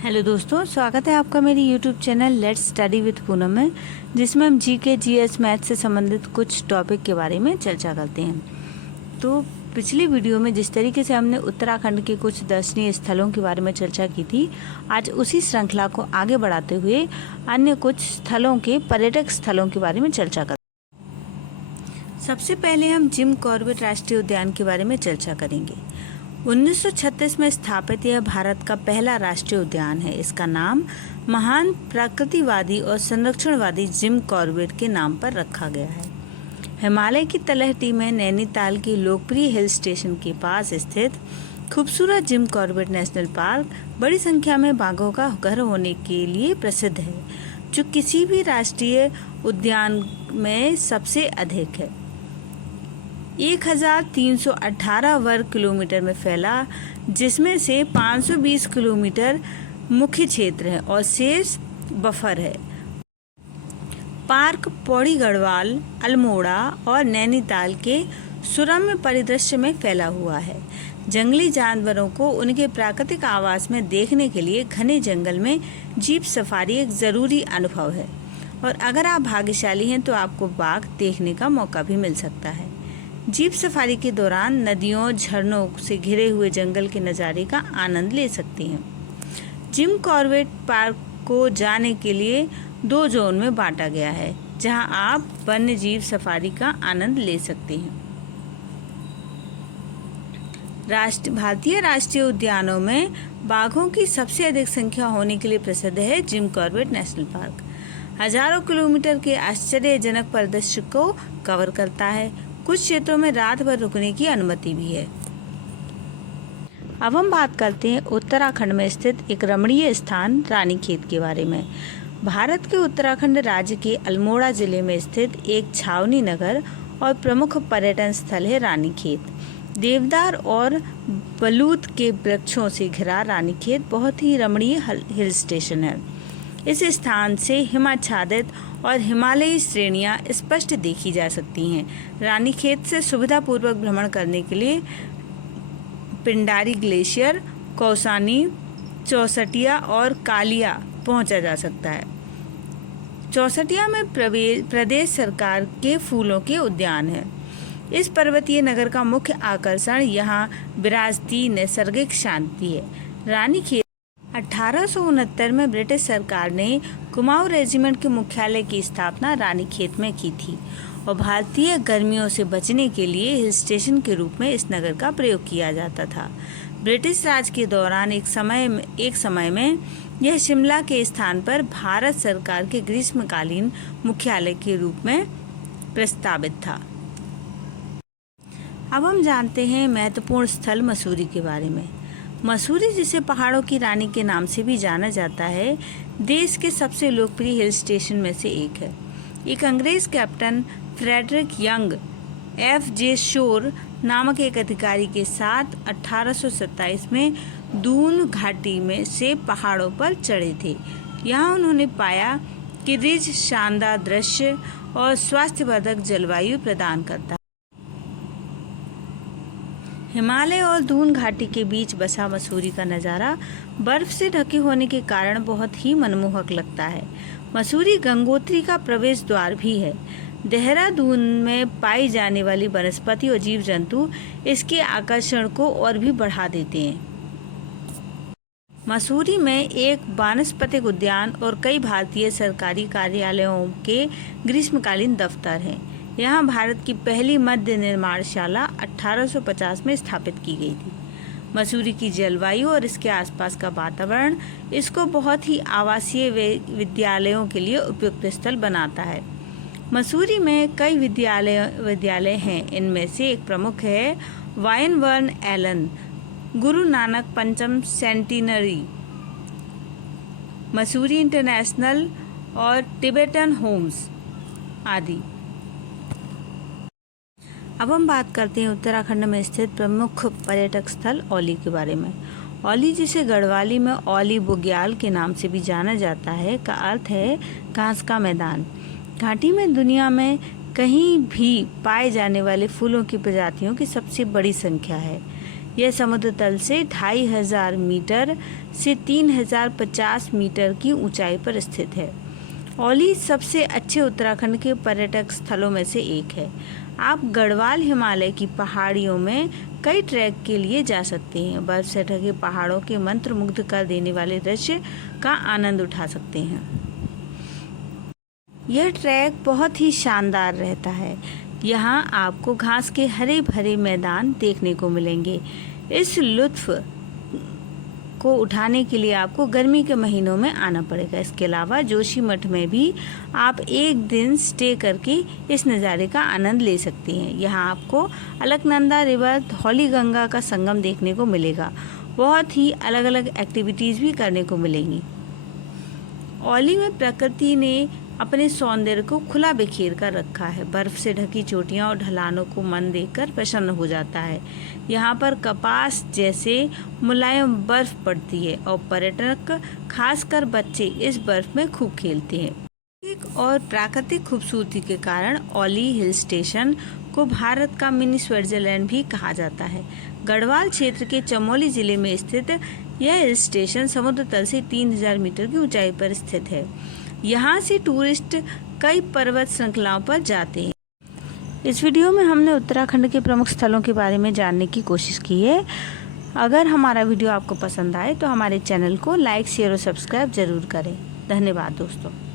Hello दोस्तों, स्वागत है आपका मेरी YouTube channel let's study with Poonam में, जिसमें हम जीके जीएस मैथ से संबंधित कुछ टॉपिक के बारे में चर्चा करते हैं। तो पिछली वीडियो में जिस तरीके से हमने उत्तराखंड के कुछ दर्शनीय स्थलों के बारे में चर्चा की थी, आज उसी श्रृंखला को आगे बढ़ाते हुए अन्य कुछ स्थलों के पर्यटक स्थलों के बारे में चर्चा करते हैं। सबसे पहले हम जिम कॉर्बेट राष्ट्रीय उद्यान के बारे में चर्चा करेंगे। 1936 में स्थापित यह भारत का पहला राष्ट्रीय उद्यान है। इसका नाम महान प्रकृतिवादी और संरक्षणवादी जिम कॉर्बेट के नाम पर रखा गया है। हिमालय की तलहटी में नैनीताल के लोकप्रिय हिल स्टेशन के पास स्थित खूबसूरत जिम कॉर्बेट नेशनल पार्क बड़ी संख्या में बाघों का घर होने के लिए प्रसिद्ध है, जो किसी भी राष्ट्रीय उद्यान में सबसे अधिक है। 1318 वर्ग किलोमीटर में फैला, जिसमें से 520 किलोमीटर मुख्य क्षेत्र है और शेष बफर है। पार्क पौड़ी गढ़वाल, अल्मोड़ा और नैनीताल के सुरम्य परिदृश्य में फैला हुआ है। जंगली जानवरों को उनके प्राकृतिक आवास में देखने के लिए घने जंगल में जीप सफारी एक ज़रूरी अनुभव है, और अगर आप भाग्यशाली हैं तो आपको बाघ देखने का मौका भी मिल सकता है। जीप सफारी के दौरान नदियों, झरनों से घिरे हुए जंगल के नज़ारे का आनंद ले सकती हैं। जिम कॉर्बेट पार्क को जाने के लिए 2 जोन में बांटा गया है, जहां आप वन्य जीव सफारी का आनंद ले सकते हैं। भारतीय राष्ट्रीय उद्यानों में बाघों की सबसे अधिक संख्या होने के लिए प्रसिद्ध है जिम कॉर्बेट नेशनल पार्क। हजारों किलोमीटर के आश्चर्यजनक परिदृश्य को कवर करता है। कुछ क्षेत्रों में रात भर रुकने की अनुमति भी है। अब हम बात करते हैं उत्तराखंड में स्थित एक रमणीय स्थान रानीखेत के बारे में। भारत के उत्तराखंड राज्य के अल्मोड़ा जिले में स्थित एक छावनी नगर और प्रमुख पर्यटन स्थल है रानीखेत। देवदार और बलूत के वृक्षों से घिरा रानीखेत बहुत ही रमणीय हिल स्टेशन है। इस स्थान से हिमाच्छादित और हिमालयी श्रेणियां स्पष्ट देखी जा सकती हैं। रानीखेत से सुविधापूर्वक भ्रमण करने के लिए पिंडारी ग्लेशियर, कौसानी, चौसटिया और कालिया पहुंचा जा सकता है। चौसटिया में प्रदेश सरकार के फूलों के उद्यान है। इस पर्वतीय नगर का मुख्य आकर्षण यहाँ विरासती नैसर्गिक शांति है। रानीखेत 1869 में ब्रिटिश सरकार ने कुमाऊं रेजिमेंट के मुख्यालय की स्थापना रानीखेत में की थी, और भारतीय गर्मियों से बचने के लिए हिल स्टेशन के रूप में इस नगर का प्रयोग किया जाता था। ब्रिटिश राज के दौरान एक समय में यह शिमला के स्थान पर भारत सरकार के ग्रीष्मकालीन मुख्यालय के रूप में प्रस्तावित था। अब हम जानते हैं महत्वपूर्ण स्थल मसूरी के बारे में। मसूरी, जिसे पहाड़ों की रानी के नाम से भी जाना जाता है, देश के सबसे लोकप्रिय हिल स्टेशन में से एक है। एक अंग्रेज कैप्टन फ्रेडरिक यंग F.J. शोर नामक एक अधिकारी के साथ 1827 में दून घाटी में से पहाड़ों पर चढ़े थे। यहाँ उन्होंने पाया कि रिज शानदार दृश्य और स्वास्थ्यवर्धक जलवायु प्रदान करता है। हिमालय और दून घाटी के बीच बसा मसूरी का नज़ारा बर्फ से ढके होने के कारण बहुत ही मनमोहक लगता है। मसूरी गंगोत्री का प्रवेश द्वार भी है। देहरादून में पाई जाने वाली वनस्पति और जीव जंतु इसके आकर्षण को और भी बढ़ा देते हैं। मसूरी में एक वानस्पतिक उद्यान और कई भारतीय सरकारी कार्यालयों के ग्रीष्मकालीन दफ्तर हैं। यहाँ भारत की पहली मध्य निर्माणशाला 1850 में स्थापित की गई थी। मसूरी की जलवायु और इसके आसपास का वातावरण इसको बहुत ही आवासीय विद्यालयों के लिए उपयुक्त स्थल बनाता है। मसूरी में कई विद्यालय हैं। इनमें से एक प्रमुख है वाइनबर्न एलन, गुरु नानक पंचम सेंटिनरी, मसूरी इंटरनेशनल और टिबेटन होम्स आदि। अब हम बात करते हैं उत्तराखंड में स्थित प्रमुख पर्यटक स्थल औली के बारे में। औली, जिसे गढ़वाली में औली बुग्याल के नाम से भी जाना जाता है, का अर्थ है घास का मैदान। घाटी में दुनिया में कहीं भी पाए जाने वाले फूलों की प्रजातियों की सबसे बड़ी संख्या है। यह समुद्र तल से 2500 मीटर से 3050 मीटर की ऊंचाई पर स्थित है। औली सबसे अच्छे उत्तराखंड के पर्यटक स्थलों में से एक है। आप गढ़वाल हिमालय की पहाड़ियों में कई ट्रैक के लिए जा सकते हैं। बर्फ से ढके पहाड़ों के मंत्रमुग्ध कर देने वाले दृश्य का आनंद उठा सकते हैं। यह ट्रैक बहुत ही शानदार रहता है। यहाँ आपको घास के हरे भरे मैदान देखने को मिलेंगे। इस लुत्फ को उठाने के लिए आपको गर्मी के महीनों में आना पड़ेगा। इसके अलावा जोशीमठ में भी आप एक दिन स्टे करके इस नज़ारे का आनंद ले सकते हैं। यहाँ आपको अलकनंदा रिवर, धौली गंगा का संगम देखने को मिलेगा। बहुत ही अलग अलग एक्टिविटीज़ भी करने को मिलेंगी। औली में प्रकृति ने अपने सौंदर्य को खुला बिखेर कर रखा है। बर्फ से ढकी चोटियाँ और ढलानों को मन देखकर प्रसन्न हो जाता है। यहाँ पर कपास जैसे मुलायम बर्फ पड़ती है और पर्यटक खासकर बच्चे इस बर्फ में खूब खेलते हैं। और प्राकृतिक खूबसूरती के कारण औली हिल स्टेशन को भारत का मिनी स्विट्जरलैंड भी कहा जाता है। गढ़वाल क्षेत्र के चमोली जिले में स्थित यह हिल स्टेशन समुद्र तल से 3000 मीटर की ऊंचाई पर स्थित है। यहाँ से टूरिस्ट कई पर्वत श्रृंखलाओं पर जाते हैं। इस वीडियो में हमने उत्तराखंड के प्रमुख स्थलों के बारे में जानने की कोशिश की है। अगर हमारा वीडियो आपको पसंद आए तो हमारे चैनल को लाइक, शेयर और सब्सक्राइब जरूर करें। धन्यवाद दोस्तों।